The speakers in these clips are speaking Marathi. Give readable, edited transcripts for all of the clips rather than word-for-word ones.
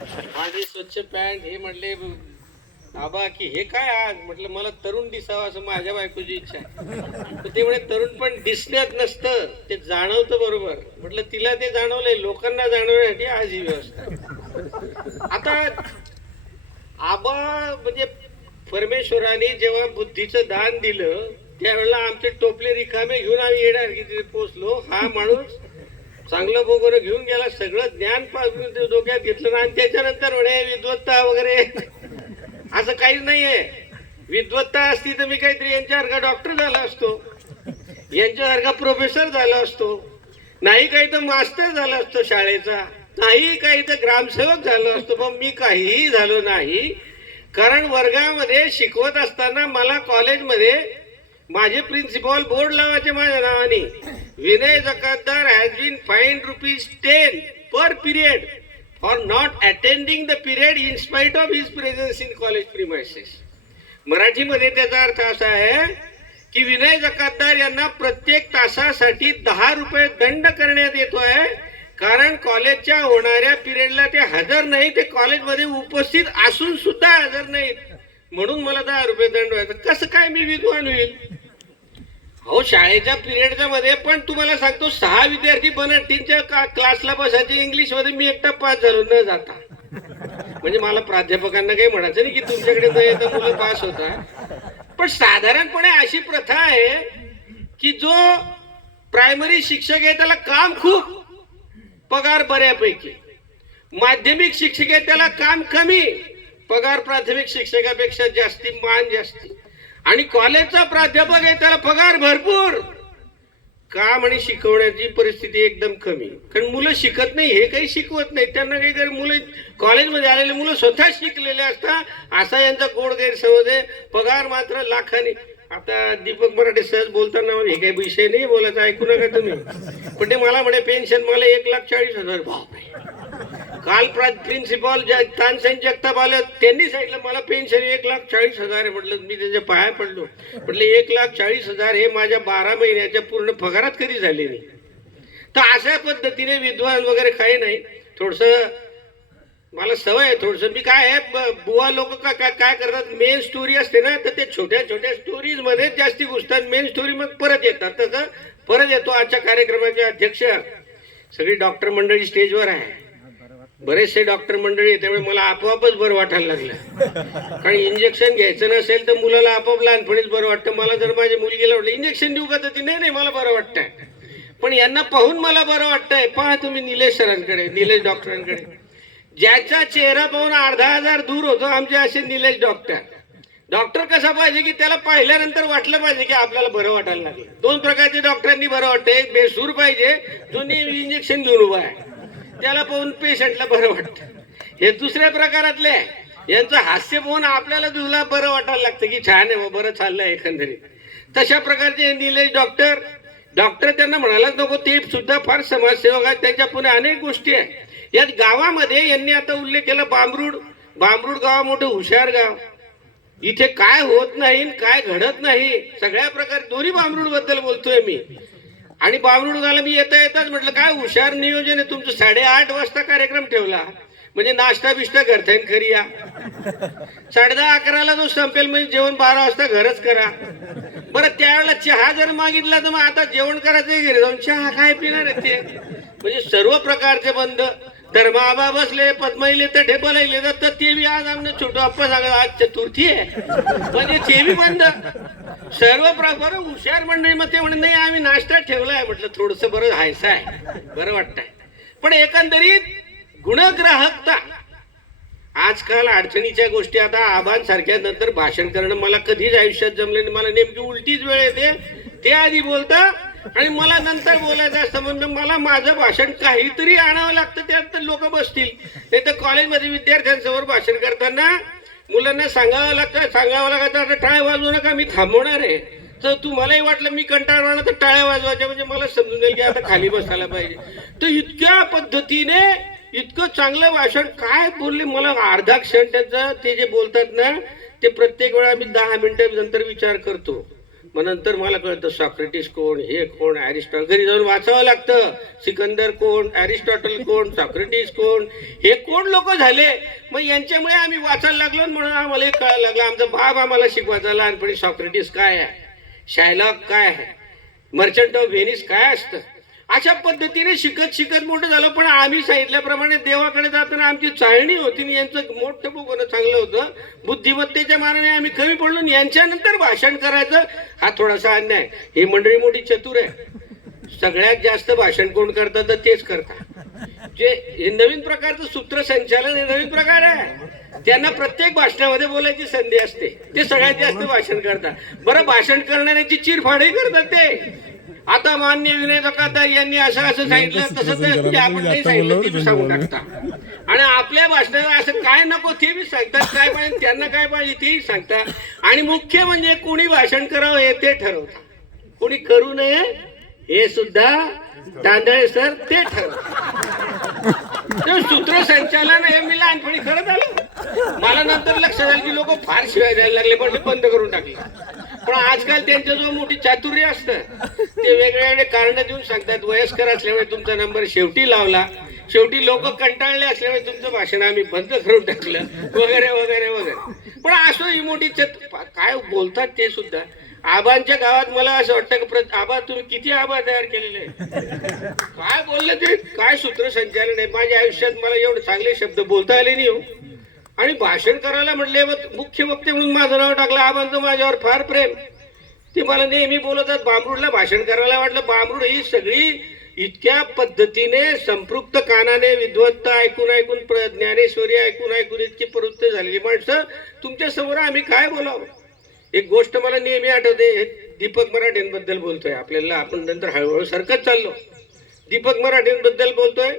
माझे स्वच्छ पॅन्ट हे म्हटले आबा की हे काय आज म्हटलं मला तरुण दिसावं असं माझ्या बायकोची इच्छा आहे. तर ते म्हणे तरुण पण दिसण्यात नसतं ते जाणवतं बरोबर. म्हटलं तिला ते जाणवलंय लोकांना जाणवण्यासाठी आज ही व्यवस्था. आता आबा म्हणजे परमेश्वराने जेव्हा बुद्धीचं दान दिलं त्यावेळेला आमचे टोपले रिकामे घेऊन आम्ही येणार की तिथे पोचलो. हा माणूस चांगलं बोगोरं घेऊन गेला सगळं ज्ञान पासून ते डोक्यात घेतलं ना आणि त्याच्यानंतर म्हणे विद्वत्ता वगैरे असं काहीच नाहीये. विद्वत्ता असती तर मी काहीतरी यांच्यासारखा डॉक्टर झाला असतो, यांच्यासारखा प्रोफेसर झाला असतो, नाही काही तर मास्टर झाला असतो शाळेचा, नाही काही तर ग्रामसेवक झालो असतो. पण मी काहीही झालो नाही. कारण वर्गामध्ये शिकवत असताना मला कॉलेजमध्ये माझे प्रिन्सिपॉल बोर्ड लावायचे माझ्या नावाने. Vinay Jakatdar has been fined ₹10 per period for not attending the period in spite of his presence in college premises. मराठीमध्ये त्याचा अर्थ असा आहे की विनय जकातदार यांना प्रत्येक तासासाठी ₹10 दंड करण्यात येतोय. कारण कॉलेजच्या होणाऱ्या पिरियडला ते हजर नाही, ते कॉलेजमध्ये उपस्थित असून सुद्धा हजर नाहीत, म्हणून मला ₹10 दंड व्हायचा. कसं काय मी विद्वान होईल? हो शाळेच्या पिरियडच्या मध्ये पण तुम्हाला सांगतो 6 विद्यार्थी बनटीच्या क्लासला बसायचे इंग्लिश मध्ये, मी एकटा पास झालो न जाता. म्हणजे मला प्राध्यापकांना काही म्हणायचं नाही की तुमच्याकडे न येता मुलं पास होता. पण साधारणपणे अशी प्रथा आहे की जो प्रायमरी शिक्षक आहे त्याला काम खूप, पगार बऱ्यापैकी. माध्यमिक शिक्षक आहे त्याला काम कमी, पगार प्राथमिक शिक्षकापेक्षा जास्ती, मान जास्ती. आणि कॉलेजचा प्राध्यापक आहे त्याला पगार भरपूर, काम आणि शिकवण्याची परिस्थिती एकदम कमी. कारण मुलं शिकत नाही, हे काही शिकवत नाही त्यांना काही. कारण मुलं कॉलेजमध्ये आलेले मुलं स्वतः शिकलेले असतात असा यांचा गोड गैरसमज आहे. पगार मात्र लाखांनी. आता दीपक मराठे सहज बोलताना हे काही विषय नाही बोलायचा, ऐकू नका तुम्ही. पण ते मला म्हणे पेन्शन मला 1,40,000. बापरे. काल प्रिन्सिपॉल तानसेन जगताप आले, त्यांनी सांगितलं मला पेन्शन 1,40,000 आहे. म्हटलं मी त्याच्या पाया पडलो. म्हटलं 1,40,000 हे माझ्या 12 महिन्याच्या पूर्ण पगारात कधी झाले नाही. तर अशा पद्धतीने विद्वान वगैरे काही नाही. थोडस मला सवय आहे थोडस. मी काय आहे बुवा लोक काय करतात, मेन स्टोरी असते ना तर ते छोट्या छोट्या स्टोरीज मध्ये जास्ती घुसतात, मेन स्टोरी मग परत येतात. तसं परत येतो. आजच्या कार्यक्रमाचे अध्यक्ष सगळी डॉक्टर मंडळी स्टेजवर आहे, बरेचसे डॉक्टर मंडळी, त्यामुळे मला आपोआपच बरं वाटायला लागलं. कारण इंजेक्शन घ्यायचं नसेल तर मुलाला आपोआप लहानपणीच बरं वाटतं. मला जर माझ्या मुलगीला वाटलं इंजेक्शन देऊ का तर ती नाही मला बरं वाटतंय. पण यांना पाहून मला बरं वाटतंय. पहा तुम्ही निलेश सरांकडे, निलेश डॉक्टरांकडे, ज्याचा चेहरा पाहून 10,000 दूर होतो आमचे असे निलेश डॉक्टर. डॉक्टर कसा पाहिजे की त्याला पाहिल्यानंतर वाटलं पाहिजे की आपल्याला बरं वाटायला लागेल. 2 प्रकारचे डॉक्टरांनी बरं वाटतं. एक बेसूर पाहिजे जो इंजेक्शन घेऊन उभा आहे, त्याला पाहून पेशंटला बरं वाटतं. हे दुसऱ्या प्रकारातले आहे. यांचं हास्य पाहून आपल्याला तुला बरं वाटायला लागतं की छान आहे बरं चाललंय एकंदरीत. तशा प्रकारचे निलेश डॉक्टर. डॉक्टर त्यांना म्हणायलाच नको, ते सुद्धा फार समाजसेवक आहेत. त्यांच्या पुढे अनेक गोष्टी आहेत. या गावामध्ये यांनी आता उल्लेख केला बांबरूड. बांबरूड गाव मोठं हुशार गाव. इथे काय होत नाही काय घडत नाही सगळ्या प्रकारे दोन्ही बांबरूड बद्दल बोलतोय मी. आणि बांबरूड गावाला मी येता येताच म्हटलं काय हुशार नियोजन आहे तुमचं. 8:30 वाजता कार्यक्रम ठेवला म्हणजे नाश्ता बिष्टा घरथाईन खरी या. 10:30-11ला जो संपेल म्हणजे जेवण 12 वाजता घरच करा. बरं त्यावेळेला चहा जर मागितला तर मग आता जेवण करायचं घरी जाऊन चहा काय पिणार आहे ते. म्हणजे सर्व प्रकारचे बंद. धर्माबा बसले, पद्महिले तर ढेपलायले तर ते बी आज आमने छोटं अप्पा सांगा आज चतुर्थी आहे म्हणजे ते बी बंद. सर्व प्रकार हुशार मंडळी. मग ते म्हणे नाही आम्ही नाश्ता ठेवलाय. म्हटलं थोडस बरं व्हायचं आहे, बरं वाटतंय. पण एकंदरीत गुणग्राहकता आजकाल अडचणीच्या गोष्टी. आता आबांसारख्या नंतर भाषण करणं मला कधीच आयुष्यात जमले नाही. मला नेमकी उलटीच वेळ येते. ते आधी बोलता आणि मला नंतर बोलायचं असतं. म्हणजे मला माझं भाषण काहीतरी आणावं लागतं, त्यात लोक बसतील. नाही तर कॉलेजमध्ये विद्यार्थ्यांसमोर भाषण करताना मुलांना सांगावं लागतं आता टाळ्या वाजवू नका मी थांबवणार आहे. तर तुम्हालाही वाटलं मी कंटाळवाणा तर टाळ्या वाजवायच्या म्हणजे मला समजून जाईल की आता खाली बसायला पाहिजे. तर इतक्या पद्धतीने इतकं चांगलं भाषण काय बोलले. मला अर्धा क्षण त्याचं ते जे बोलतात ना ते प्रत्येक वेळा मी 10 मिनिटं नंतर विचार करतो मग नंतर मला कळतं सॉक्रेटिस कोण, हे कोण, अरिस्टॉटल. घरी जाऊन वाचावं लागतं, सिकंदर कोण, अरिस्टॉटल कोण, सॉक्रेटिस कोण, हे कोण लोक झाले. मग यांच्यामुळे आम्ही वाचायला लागलो, म्हणून आम्हाला कळायला लागलं. आमचा बाप आम्हाला शिकवायचा लहानपणी सॉक्रेटिस काय आहे, शायलॉक काय आहे, मर्चंट ऑफ व्हेनिस काय असतं. अशा पद्धतीने शिकत शिकत मोठं झालं. पण आम्ही सांगितल्याप्रमाणे देवाकडे जाताना आमची चाळणी होती आणि यांचं मोठं बोगणं चांगलं होतं. बुद्धिमत्तेच्या मानाने आम्ही कमी पडलो. यांच्यानंतर भाषण करायचं हा थोडासा अन्याय. ही मंडळी मोठी चतुर आहे. सगळ्यात जास्त भाषण कोण करतात तर तेच करतात. जे हे नवीन प्रकारचं सूत्रसंचालन हे नवीन प्रकार आहे. त्यांना प्रत्येक भाषणामध्ये बोलायची संधी असते. ते सगळ्यात जास्त भाषण करतात. बरं, भाषण करणाऱ्याची चिरफाडही करतात ते. आता मान्य विनय दकादार यांनी असं असं सांगितलं, तसं ते आपण नाही सांगितलं ते बी सांगून टाकतात. आणि आपल्या भाषणाला असं काय नको ते बी सांगतात, काय पाहिजे त्यांना काय पाहिजे तेही सांगतात. आणि मुख्य म्हणजे कोणी भाषण करावं हे ते ठरवतात, कोणी करू नये हे सुद्धा तांदळे सर ते ठरवतात. सूत्रसंचालन हे मी लहानपणी करत आलो. मला नंतर लक्षात आलं की लोक फार शिवाय द्यायला लागले, पण बंद करून टाकले. पण आजकाल त्यांच्याजवळ मोठी चातुर्य असतं. ते वेगवेगळे कारण देऊन सांगतात, वयस्कर असल्यामुळे तुमचा नंबर शेवटी लावला, शेवटी लोक कंटाळले असल्यामुळे तुमचं भाषण आम्ही बंद करून टाकलं, वगैरे वगैरे वगैरे. पण असं ही मोठी काय बोलतात ते सुद्धा. आबांच्या गावात मला असं वाटतं की आबा तुम्ही किती आबा तयार केलेले, काय बोलले ते, काय सूत्रसंचालन आहे. माझ्या आयुष्यात मला एवढे चांगले शब्द बोलता आले नाही हो. आणि भाषण करायला म्हटले, मुख्य वक्ते म्हणून माझं नाव टाकलं. आबांचं माझ्यावर फार प्रेम. ते मला नेहमी बोलतात बांबरूडला भाषण करायला. वाटलं बांबरूड ही सगळी इतक्या पद्धतीने संपृक्त कानाने विद्वत्ता ऐकून ऐकून ज्ञानेश्वरी ऐकून ऐकून इतकी प्रवृत्त झालेली माणसं तुमच्या समोर आम्ही काय बोलावं. एक गोष्ट मला नेहमी आठवते. दीपक मराठेंबद्दल बोलतोय आपल्याला, आपण नंतर हळूहळू सरकत चाललो. दीपक मराठेंबद्दल बोलतोय.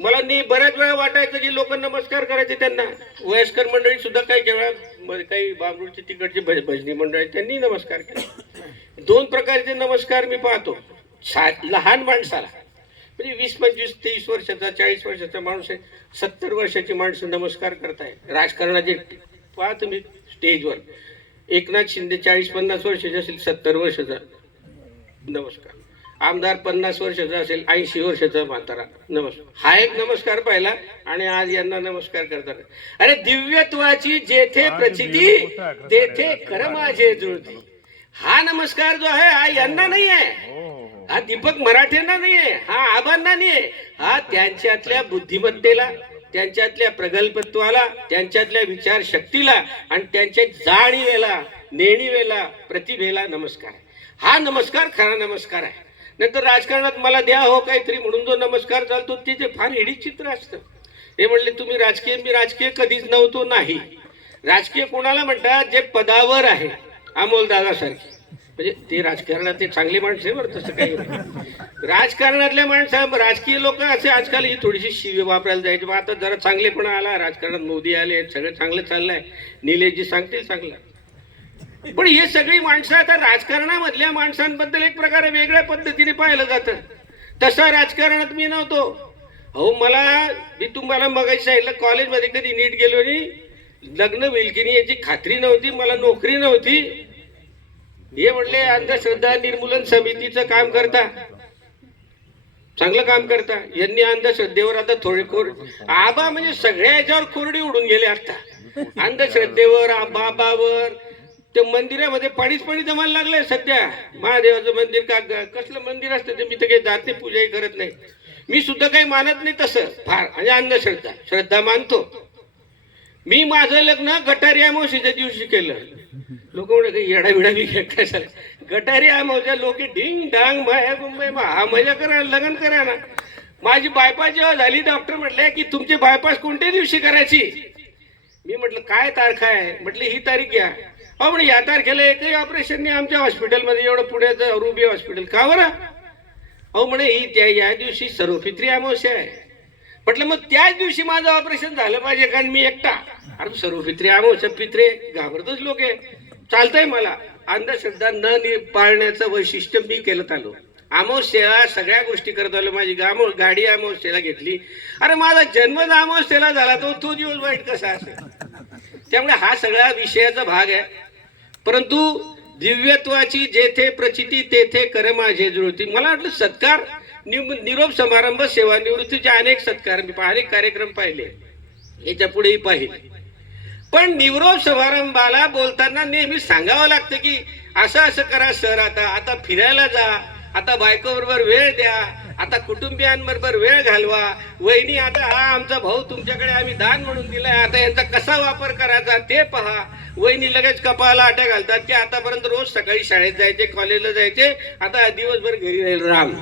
मला बऱ्याच वेळा वाटायचं की लोक नमस्कार करायचे त्यांना. वयस्कर मंडळी सुद्धा काही वेळा, काही बांबरूडची तिकडची भजनी मंडळी त्यांनी नमस्कार केले. दोन प्रकारचे नमस्कार मी पाहतो. लहान माणसाला म्हणजे 20, 25, 30 वर्षाचा, 40 वर्षाचा माणूस आहे, 70 वर्षाची माणसं नमस्कार करताय. राजकारणाचे पहा तुम्ही स्टेजवर, एकनाथ शिंदे 40-50 वर्षाचे असेल, 70 वर्षाचा नमस्कार. आमदार 50 वर्षाचा असेल, 80 वर्षाचा म्हातारा नमस्कार. हा एक नमस्कार पाहिला. आणि आज यांना नमस्कार करतात. अरे दिव्यत्वाची जेथे प्रचिती तेथे कर माझे जुळते. हा नमस्कार जो आहे हा यांना नाही आहे, हा दीपक मराठेंना नाही आहे, हा आबांना नाही आहे. हा त्यांच्यातल्या बुद्धिमत्तेला, त्यांच्यातल्या प्रगल्भत्वाला, त्यांच्यातल्या विचारशक्तीला आणि त्यांच्या जाणीवेला, नेणीवेला, प्रतिभेला नमस्कार आहे. हा नमस्कार खरा नमस्कार आहे. नंतर राजकारणात मला द्या हो काहीतरी म्हणून जो नमस्कार चालतो ते फार हिडीच चित्र असतं. हे म्हणले तुम्ही राजकीय, मी राजकीय कधीच नव्हतो नाही. राजकीय कोणाला म्हणतात, जे पदावर आहे. अमोलदादा सारखे म्हणजे ते राजकारणात ते चांगली माणसं आहे बरं, तसं काही नाही. राजकारणातल्या माणसं, राजकीय लोक असे आजकाल ही थोडीशी शिवी वापरायला जायची. आता जरा चांगलेपणा आला राजकारणात, मोदी आले, सगळं चांगलं चाललंय, निलेशजी सांगतील चांगलं. पण हे सगळी माणसं आता राजकारणामधल्या माणसांबद्दल एक प्रकारे वेगळ्या पद्धतीने पाहिलं जातं. तसा राजकारणात मी नव्हतो. अहो मी तुम्हाला मगाशी सांगितलं, कॉलेजमध्ये कधी नीट गेलो नाही, लग्न होईल की नाही याची खात्री नव्हती, मला नोकरी नव्हती. हे म्हणले अंधश्रद्धा निर्मूलन समितीचं काम करता, चांगलं काम करता. यांनी अंधश्रद्धेवर आता थोडे आबा म्हणजे सगळ्या याच्यावर कोरडी उडून गेले. आता अंधश्रद्धेवर, बाबावर, ते मंदिरामध्ये पाणीच पाणी जमायला लागलंय सध्या. महादेवाचं मंदिर का कसलं मंदिर असतं ते, मी तर काही जात नाही, पूजाही करत नाही. मी सुद्धा काही मानत नाही तसं फार, म्हणजे अंधश्रद्धा. श्रद्धा मानतो मी. माझं लग्न गटारी अमावस्येच्या दिवशी केलं. लोक म्हणले येडा बिडा बी काय झालं, गटारी अमावस्या, लोक ढिंग डांग माया मुंबई हा मजा करा, लग्न करा ना. माझी बायपास जेव्हा झाली, डॉक्टर म्हटले की तुमची बायपास कोणत्या दिवशी करायची. मी म्हटलं काय तारखा आहे, म्हटलं ही तारीख घ्या. अहो म्हणजे या तारखेला एकही ऑपरेशन नाही आमच्या हॉस्पिटलमध्ये, एवढं पुण्याचं रुबी हॉस्पिटल. का बरं. अहो म्हणे ही या दिवशी सर्वपित्री अमावस्या आहे. म्हटलं मग त्याच दिवशी माझं ऑपरेशन झालं पाहिजे, कारण मी एकटा. अरे सर्वपित्री अमावस्या, पित्रे घाबरतच लोक आहे. चालतंय मला. अंधश्रद्धा न पाळण्याचं वैशिष्ट्य मी केलं आलो. अमावस्येला सगळ्या गोष्टी करत आलो. माझी गाडी अमावस्येला घेतली. अरे माझा जन्मच अमावस्येला झाला, तो दिवस वाईट कसा असेल. त्यामुळे हा सगळा विषयाचा भाग आहे. परंतु दिव्यत्वाची जेथे प्रचिती तेथे कर माझे जुळती. मला वाटलं सत्कार, निरोप समारंभ, सेवानिवृत्तीचे अनेक सत्कार मी अनेक कार्यक्रम पाहिले, याच्या पुढेही पाहिले. पण निरोप समारंभाला बोलताना नेहमी सांगावं लागतं की असं असं करा सर, आता आता फिरायला जा, आता बायको बरोबर वेळ द्या, आता कुटुंबियांबरोबर वेळ घालवा, वहिनी आता हा आमचा भाऊ तुमच्याकडे आम्ही दान म्हणून दिलाय, आता यांचा कसा वापर करायचा ते पहा. वहिनी लगेच कपाळाला आट्या घालतात की आतापर्यंत रोज सकाळी शाळेत जायचे, कॉलेजला जायचे, आता दिवसभर घरी राहील राम,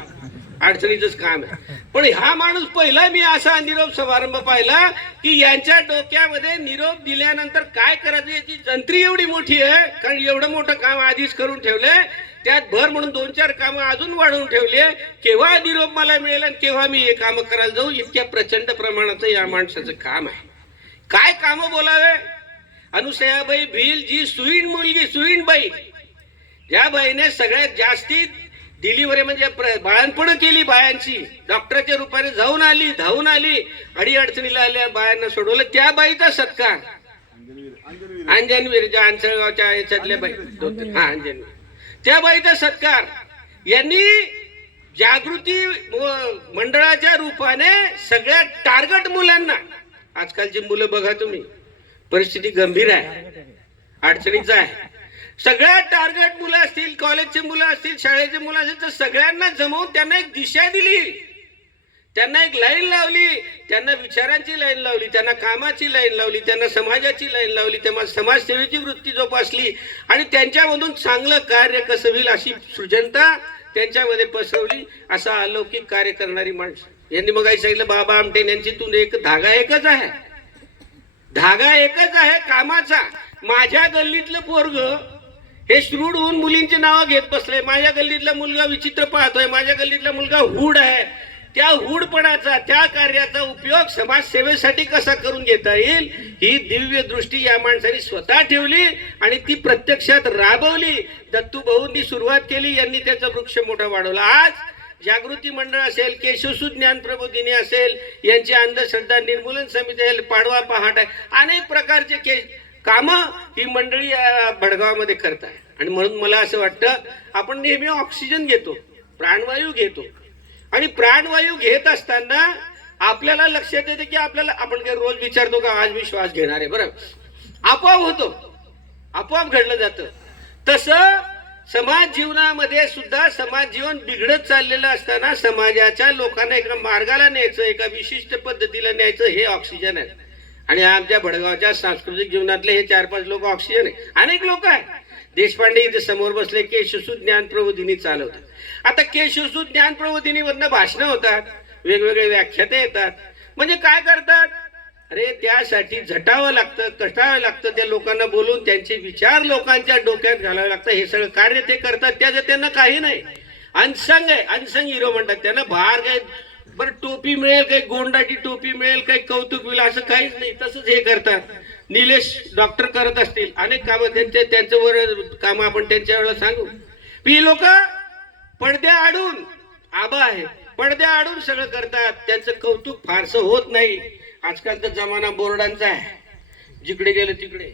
अडचणीचंच काम आहे. पण हा माणूस पहिला मी असा निरोप समारंभ पाहिला की यांच्या डोक्यामध्ये निरोप दिल्यानंतर काय करायचं याची जंत्री एवढी मोठी आहे, कारण एवढं मोठं काम आधीच करून ठेवलंय, त्यात भर म्हणून 2-4 कामं अजून वाढवून ठेवले. केव्हा निरोप मला मिळेल आणि केव्हा मी हे काम करायला जाऊ, इतक्या प्रचंड प्रमाणाचं या माणसाचं काम आहे. काय कामं बोलावे. अनुसयाबाई भील जी सुईण मुलगी, सुईण बाई, ज्या बाईने सगळ्यात जास्ती डिलिव्हरी म्हणजे बाळणपण केली बायांची, डॉक्टरच्या रूपाने जाऊन आली, धावून आली, अडीअडचणीला आल्या बायांना सोडवलं, त्या बाईचा सत्कार. अंजनवीर, ज्या अंचळगावच्या याच्यातल्या बाई, हा अंजनवीर, त्या बाईचा सत्कार. यांनी जागृती मंडळाच्या रूपाने सगळ्या टार्गेट मुलांना, आजकालची मुलं बघा तुम्ही, परिस्थिती गंभीर आहे, अडचणीचं आहे, सगळ्या टार्गेट मुलं असतील, कॉलेजचे मुलं असतील, शाळेचे मुलं असतील, तर सगळ्यांना जमवून त्यांना एक दिशा दिली, त्यांना एक लाईन लावली, त्यांना विचारांची लाईन लावली, त्यांना कामाची लाईन लावली, त्यांना समाजाची लाईन लावली, त्यांना समाजसेवेची वृत्ती जोपासली आणि त्यांच्यामधून चांगलं कार्य कसं होईल अशी सृजनता त्यांच्यामध्ये पसरवली. असा अलौकिक कार्य करणारी माणसं. यांनी मग सांगितलं बाबा आमटे यांची तू एक धागा एकच आहे, धागा एकच आहे कामाचा. माझ्या गल्लीतलं पोरग हे श्रूड होऊन मुलींची नावं घेत बसले, माझ्या गल्लीतला मुलगा विचित्र पाहतोय, माझ्या गल्लीतला मुलगा हुड आहे, त्या हुडपणाचा, त्या कार्याचा उपयोग समाजसेवेसाठी कसा करून घेता येईल ही दिव्य दृष्टी या माणसाने स्वतः ठेवली आणि ती प्रत्यक्षात राबवली. दत्तू भाऊंनी सुरुवात केली, यांनी त्याचा वृक्ष मोठा वाढवला. आज जागृती मंडळ असेल, केशवसूत ज्ञान प्रबोधिनी असेल, यांची अंधश्रद्धा निर्मूलन समिती असेल, पाडवा पहाट आहे, अनेक प्रकारचे कामं ही मंडळी भडगावामध्ये करत आहे. आणि म्हणून मला असं वाटतं आपण नेहमी ऑक्सिजन घेतो, प्राणवायू घेतो, आणि प्राणवायू घेत असताना आपल्याला लक्षात येते की आपल्याला, आपण काही रोज विचारतो का आज मी श्वास घेणार आहे, बरं आपोआप होतो, आपोआप घडलं जातं. तसं समाज जीवनामध्ये सुद्धा समाज जीवन बिघडत चाललेलं असताना समाजाच्या लोकांना एका मार्गाला न्यायचं, एका विशिष्ट पद्धतीला न्यायचं, हे ऑक्सिजन आहे. आणि आमच्या भडगावच्या सांस्कृतिक जीवनातले हे 4-5 लोक ऑक्सिजन आहे. अनेक लोक आहेत. देशपांडे इथे समोर बसले, केशवसूत ज्ञान प्रबोधिनी चालवतात. आता केशवसूत ज्ञान प्रबोधिनीवरनं भाषणं होतात, वेगवेगळे व्याख्याते येतात. म्हणजे काय करतात, अरे त्यासाठी झटावं लागतं, कटावं लागतं, त्या लोकांना बोलून त्यांचे विचार लोकांच्या डोक्यात घालावे लागतं. हे सगळं कार्य ते करतात, त्याचं त्यांना काही नाही. अनसंग आहे, अनसंग हिरो म्हणतात त्यांना. बाहेर काय बरं टोपी मिळेल, काही गोंडाची टोपी मिळेल, काही कौतुक मिळेल, असं काहीच नाही. तसंच हे करतात. निलेश डॉक्टर करत असतील, अनेक कामं त्यांच्यावर कामं आपण त्यांच्या वेळेला सांगू. ही लोक पडद्या आडून, आबा आहे, पडद्या आडून सगळं करतात. त्यांचं कौतुक फारसं होत नाही. आजकालचा जमाना बोर्डांचा आहे, जिकडे गेलं तिकडे.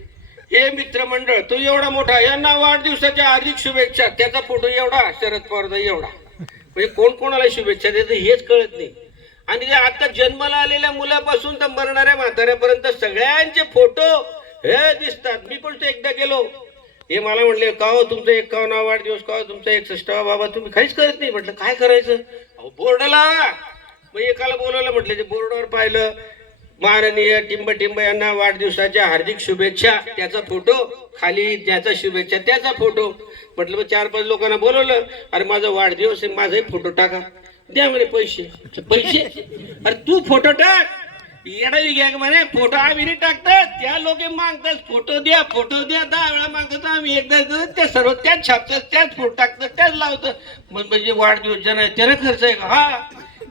हे मित्रमंडळ तो एवढा मोठा, यांना वाढदिवसाच्या हार्दिक शुभेच्छा, त्याचा फोटो एवढा, शरद पवार एवढा. म्हणजे कोण कोणाला शुभेच्छा देतं हेच कळत नाही. आणि ते आता जन्माला आलेल्या मुलापासून तर मरणाऱ्या म्हाताऱ्यापर्यंत सगळ्यांचे फोटो हे दिसतात. मी पण ते एकदा गेलो, हे मला म्हटले का हो तुमचा 51वा वाढदिवस, का हो तुमचा 61वा, बाबा तुम्ही काहीच करत नाही. म्हटलं काय करायचं, अहो बोर्ड लावा. मग एकाला बोलवलं, म्हटलं ते बोर्डवर पाहिलं, माननीय टिंब यांना वाढदिवसाच्या हार्दिक शुभेच्छा, त्याचा फोटो खाली, त्याचा शुभेच्छा, त्याचा फोटो. म्हटलं मग 4-5 लोकांना बोलवलं, अरे माझा वाढदिवस आहे, माझाही फोटो टाका, द्या म्हणे पैसे. पैसे, अरे तू फोटो टाक, येणारी गॅग म्हणे फोटो आम्ही नाही टाकतात, त्या लोक मागतात फोटो द्या, फोटो द्या, 10 वेळा मागतात, आम्ही एकदा त्या सर्व त्याच छापतात, त्याच फोटो टाकतात, त्याच लावतात. म्हणजे वाढदिवस ज्यांना त्याला खर्च आहे का, हा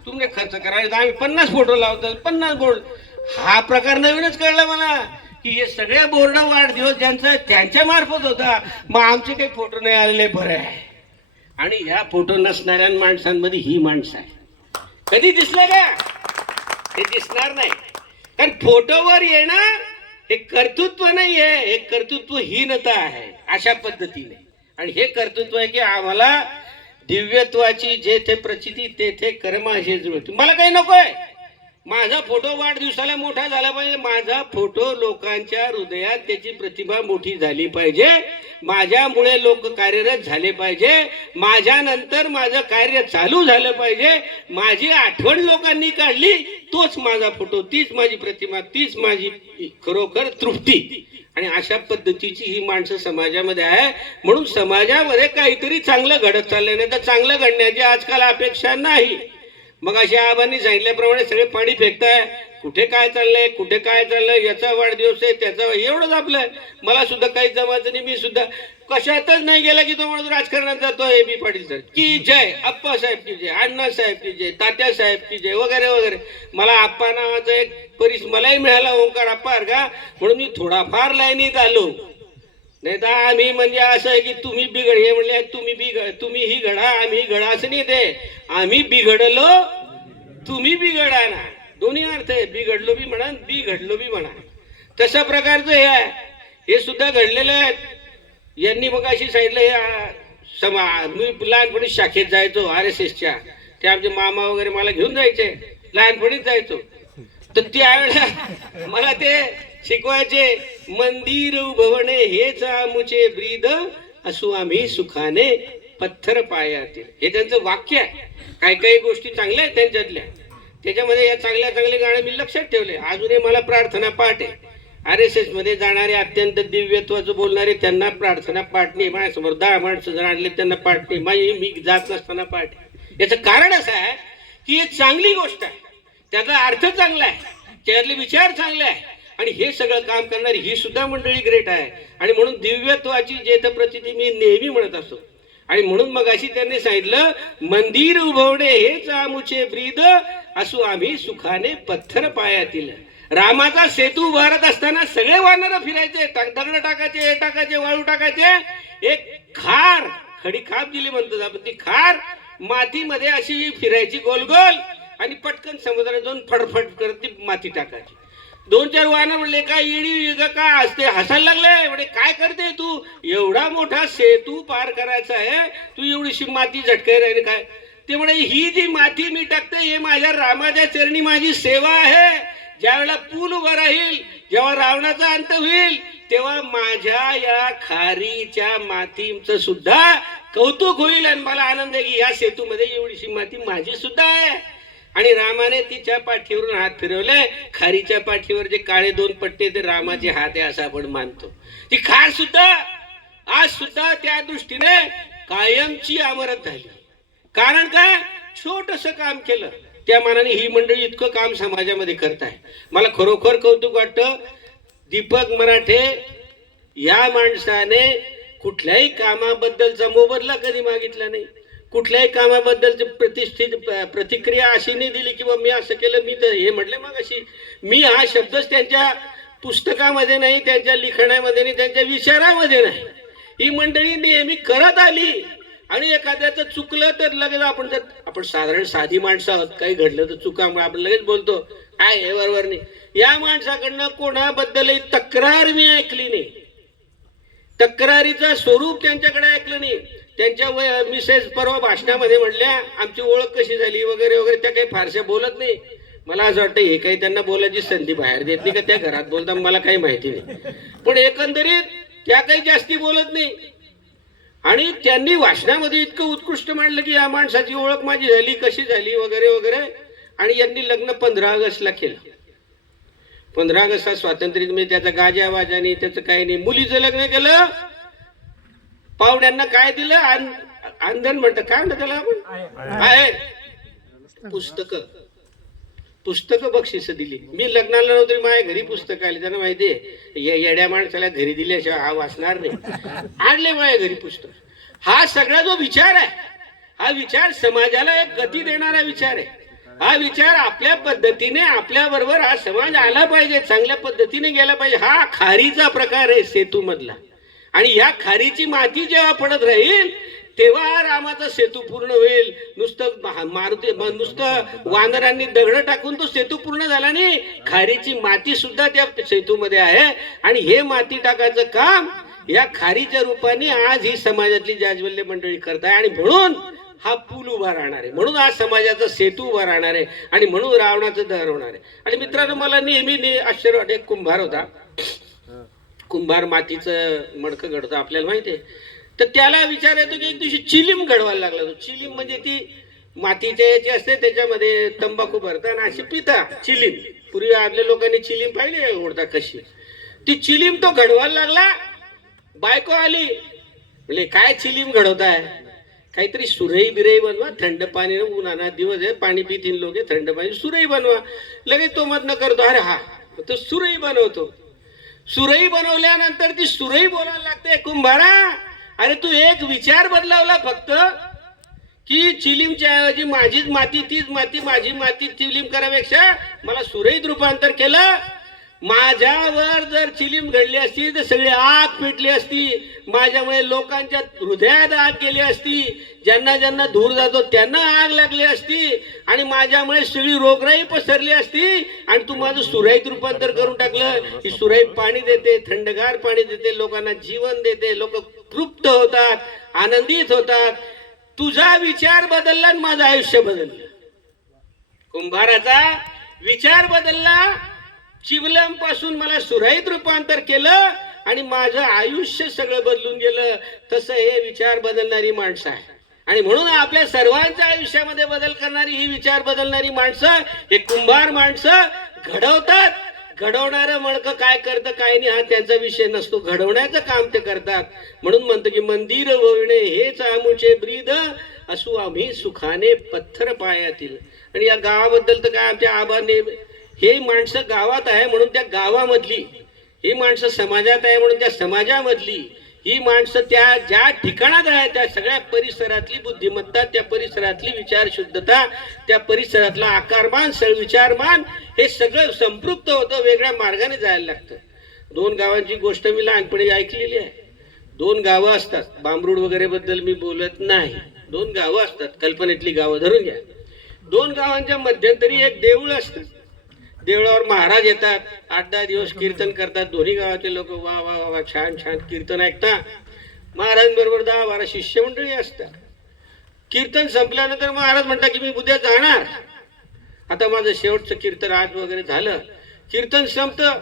तुम्ही खर्च करायला, आम्ही 50 फोटो लावतात, 50 बोर्ड. हा प्रकार नवीनच कळला मला की हे सगळे बोर्ड वाढदिवस ज्यांचा त्यांच्या मार्फत होता, मग आमचे काही फोटो नाही आलेले बरं आहे. आणि ह्या फोटो नसणाऱ्या माणसांमध्ये ही माणसं आहे. कधी दिसलं का, हे दिसणार नाही. कारण फोटोवर येणं हे कर्तृत्व नाही आहे, हे कर्तृत्वहीनता आहे. अशा पद्धतीने आणि हे कर्तृत्व आहे की आम्हाला दिव्यत्वाची जेथे प्रचिती तेथे कर्माशी जुळते. मला काही नकोय, माझा फोटो वाढदिवसाला मोठा झाला पाहिजे, माझा फोटो लोकांच्या हृदयात त्याची प्रतिभा मोठी झाली पाहिजे, माझ्यामुळे लोक कार्यरत झाले पाहिजे, माझ्यानंतर माझं कार्य चालू झालं पाहिजे, माझी आठवण लोकांनी काढली, तोच माझा फोटो, तीच माझी प्रतिमा, तीच माझी खरोखर तृप्ती. आणि अशा पद्धतीची ही माणसं समाजामध्ये आहे. म्हणून समाजामध्ये काहीतरी चांगलं घडत चाललंय, नाही तर चांगलं घडण्याची आजकाल अपेक्षा नाही. मग अशा आबांनी सांगितल्याप्रमाणे सगळे पाणी फेकताय, कुठे काय चाललंय, कुठे काय चाललंय, याचा वाढदिवस आहे, त्याचा, एवढंच आपलं. मला सुद्धा काही जमायचं नाही, मी सुद्धा कशातच नाही गेला की तो म्हणून राजकारणात जातो. ए बी पाटील सर की जय, अप्पासाहेब की जय, अण्णासाहेब की जय, तात्यासाहेब की जय, वगैरे वगैरे. मला आप्पा नावाचा एक परिस मलाही मिळाला, ओंकार आप्पा का, म्हणून मी थोडाफार लाईनीत आलो. नाही तर आम्ही म्हणजे असं आहे की तुम्ही बिघड, हे म्हणले तुम्ही बिघड, तुम्ही ही घडा आम्ही घडा, असं नाही ते. आम्ही बिघडलो तुम्ही बिघडा ना, दोन्ही अर्थ आहे. बिघडलो बी म्हणा, बिघडलो बी म्हणा, तशा प्रकारचं हे आहे. हे सुद्धा घडलेलं आहे. यांनी मग अशी सांगितलं, मी लहानपणी शाखेत जायचो RSSच्या, ते आमचे मामा वगैरे मला घेऊन जायचे, लहानपणीच जायचो. तर त्यावेळेला मला ते शिकवायचे, मंदिर उभवणे हेच आमुचे ब्रीद, असू आम्ही सुखाने पत्थर पायातील. हे त्यांचं वाक्य आहे. काही काही गोष्टी चांगल्या आहेत त्यांच्यातल्या, त्याच्यामध्ये या चांगल्या चांगल्या गाणे मी लक्षात ठेवले. अजूनही मला प्रार्थना पाठ आहे. RSS मध्ये जाणारे, अत्यंत दिव्यत्वाचं बोलणारे, त्यांना प्रार्थना पाठ नाही. माझ्यासमोर 10 माणसं जर आणले त्यांना पाठ नाही, माझी मी जात नसताना पाठ. याचं कारण असं आहे की ही चांगली गोष्ट आहे, त्याचा अर्थ चांगला आहे, त्यातले विचार चांगले आहे, आणि हे सगळं काम करणारी ही सुद्धा मंडळी ग्रेट आहे. आणि म्हणून दिव्यत्वाची जेथ प्रचिती मी नेहमी म्हणत असतो. आणि म्हणून मग अशी त्यांनी सांगितलं, मंदिर उभवणे हेच आमुचे ब्रीद, असू आम्ही सुखाने पत्थर पायातील. रामाचा सेतू उभारत असताना सगळे वानर फिरायचे, दगड टाकायचे, हे टाकायचे, वाळू टाकायचे. एक खार, खडी खाप दिली म्हणतो आपण, ती खार मातीमध्ये अशी फिरायची गोल गोल, आणि पटकन समुद्रात जाऊन फडफड करत ती माती टाकायची. 2-4 वानर म्हणले, काय येडी का असते, हसायला लागले. म्हणजे काय करते तू, एवढा मोठा सेतू पार करायचा आहे, तू एवढीशी माती झटकाय राहिली काय. ते म्हणे, ही जी माती मी टाकते हे माझ्या रामाच्या चरणी माझी सेवा आहे. ज्यावेळेला पूल उभा राहील, जेव्हा रावणाचा अंत होईल, तेव्हा माझ्या या खारीच्या मातीचं सुद्धा कौतुक होईल, आणि मला आनंद आहे की या सेतूमध्ये एवढीशी माती माझी सुद्धा आहे. आणि रामाने तिच्या पाठीवरून हात फिरवले. खारीच्या पाठीवर जे काळे 2 पट्टे ते रामाचे हात आहे असं आपण मानतो. ती खार सुद्धा आज सुद्धा त्या दृष्टीने कायमची अमरत झाली. कारण काय, छोटस काम केलं, त्या मानाने ही मंडळी इतकं काम समाजामध्ये करत आहे. मला खरोखर कौतुक वाटतं. दीपक मराठे या माणसाने कुठल्याही कामाबद्दलचा मोबदला कधी मागितला नाही, कुठल्याही कामाबद्दलची प्रतिष्ठित प्रतिक्रिया अशी नाही दिली की मी असं केलं, मी तर हे म्हटलं. मग अशी मी हा शब्दच त्यांच्या पुस्तकामध्ये नाही, त्यांच्या लिखाणामध्ये नाही, त्यांच्या विचारामध्ये नाही. ही मंडळी नेहमी करत आली. आणि एखाद्याचं चुकलं तर लगेच आपण साधारण साधी माणसं आहोत, काही घडलं तर चुकामुळे आपण लगेच बोलतो, काय हे बरोबर नाही. या माणसाकडनं कोणाबद्दलही तक्रार मी ऐकली नाही, तक्रारीचं स्वरूप त्यांच्याकडे ऐकलं नाही. त्यांच्या मिसेस परवा भाषणामध्ये म्हणल्या, आमची ओळख कशी झाली वगैरे वगैरे, त्या काही फारशा बोलत नाही. मला असं वाटतं हे काही त्यांना बोलायची संधी बाहेर देत नाही का त्या घरात बोलता, मला काही माहिती नाही. पण एकंदरीत त्या काही जास्ती बोलत नाही. आणि त्यांनी भाषणामध्ये इतकं उत्कृष्ट मांडलं की या माणसाची ओळख माझी झाली, कशी झाली वगैरे वगैरे. आणि यांनी लग्न 15 ऑगस्टला केलं. 15 ऑगस्टला स्वातंत्र्य, म्हणजे त्याचा गाजा वाजाने त्याचं काही नाही. मुलीचं लग्न केलं, पाहुण्यांना काय दिलं, अंधन म्हणतं, काय म्हणतं त्याला आपण, आहे पुस्तकं बक्षिस दिली. मी लग्नाला नव्हतं, माझ्या घरी पुस्तकं आली. त्यांना माहितीये येड्या माणसाला घरी दिल्याशिवाय हा वाचणार नाही. आणले माझ्या घरी पुस्तक. हा सगळा जो विचार आहे, हा विचार समाजाला एक गती देणारा विचार आहे. हा विचार आपल्या पद्धतीने आपल्या बरोबर हा समाज आला पाहिजे, चांगल्या पद्धतीने गेला पाहिजे. हा खारीचा प्रकार आहे सेतू मधला. आणि या खारीची माती जेव्हा पडत राहील तेव्हा रामाचा सेतू पूर्ण होईल. नुसतं वानरांनी दगड टाकून तो सेतू पूर्ण झाला नाही, खारीची माती सुद्धा त्या सेतूमध्ये आहे. आणि हे माती टाकायचं काम या खारीच्या रूपाने आज ही समाजातली जाज्वल्य मंडळी करताय आणि म्हणून हा पूल उभा राहणार आहे, म्हणून आज समाजाचा सेतू उभा राहणार आहे आणि म्हणून रावणाचं दहन होणार आहे. आणि मित्रांनो, मला नेहमी आश्चर्य वाटत, एक कुंभार होता, कुंभार मातीचं मडकं घडतो आपल्याला माहिती आहे. तर त्याला विचार येतो की एक दिवशी चिलीम घडवायला लागला. तो चिलीम म्हणजे ती मातीच्या याची असते, त्याच्यामध्ये तंबाखू भरता आणि अशी पिता चिलीम. पूर्वी आपल्या लोकांनी चिलीम पाहिली ओढता कशी. ती चिलीम तो घडवायला लागला. बायको आली, म्हणजे काय चिलीम घडवताय, काहीतरी सुरई बिरई बनवा, थंड पाणी, उन्हाळा दिवस आहे, पाणी पितीन लोक, थंड पाणी, सुरई बनवा. लगेच तो मत न करतो, अरे हा, तो सुरई बनवतो. सुरई बनवल्यानंतर ती सुरई बोलायला लागते, कुंभारा अरे तू एक विचार बदलावला फक्त, की चिलीमच्या ऐवजी माझीच माती, तीच माती, माझी माती चिलीम करापेक्षा मला सुरईत रूपांतर केलं. माझ्यावर जर चिलीम घडली असती तर सगळी आग पेटली असती, माझ्यामुळे लोकांच्या हृदयात आग गेली असती, ज्यांना ज्यांना धूर जातो त्यांना आग लागली असती आणि माझ्यामुळे सगळी रोगराई पसरली असती. आणि तू माझं सुराईत रूपांतर करून टाकलं. ही सुराई पाणी देते, थंडगार पाणी देते, लोकांना जीवन देते, लोक तृप्त होतात, आनंदित होतात. तुझा विचार बदलला आणि माझं आयुष्य बदललं. कुंभाराचा विचार बदलला, चिवलम पासून मला सुराईत रूपांतर केलं आणि माझं आयुष्य सगळं बदलून गेलं. तसं हे विचार बदलणारी माणसं आहे. आणि म्हणून आपल्या सर्वांच्या आयुष्यामध्ये बदल करणारी, ही विचार बदलणारी माणसं, हे कुंभार माणसं घडवतात. घडवणारं मणकं काय करतं काय नाही हा त्यांचा विषय नसतो, घडवण्याचं काम ते करतात. म्हणून म्हणतो की मंदिर वळणे हेच आमुचे ब्रीद, असू आम्ही सुखाने पत्थर पायातील. आणि या गावाबद्दल तर काय आमच्या आबाने, हे माणसं गावात आहे म्हणून त्या गावामधली, ही माणसं समाजात आहे म्हणून त्या समाजामधली, ही माणसं त्या ज्या ठिकाणात आहे त्या सगळ्या परिसरातली बुद्धिमत्ता, त्या परिसरातली विचार शुद्धता, त्या परिसरातला आकारमान, विचारमान, हे सगळं संपृक्त होतं. वेगळ्या मार्गाने जायला लागतं. दोन गावांची गोष्ट मी लहानपणी ऐकलेली आहे. दोन गावं असतात, बांबरूड वगैरे बद्दल मी बोलत नाही. दोन गावं असतात, कल्पनेतली गावं धरून घ्या. दोन गावांच्या मध्यंतरी एक देऊळ असतं. देवळावर महाराज येतात, 8-10 दिवस कीर्तन करतात. दोन्ही गावाचे लोक वा वा वा छान छान कीर्तन ऐकतात. महाराजांबरोबर 10-12 शिष्य मंडळी असतात. कीर्तन संपल्यानंतर महाराज म्हणतात की मी उद्या जाणार, आता माझं शेवटचं कीर्तन आज वगैरे झालं. कीर्तन संपतं,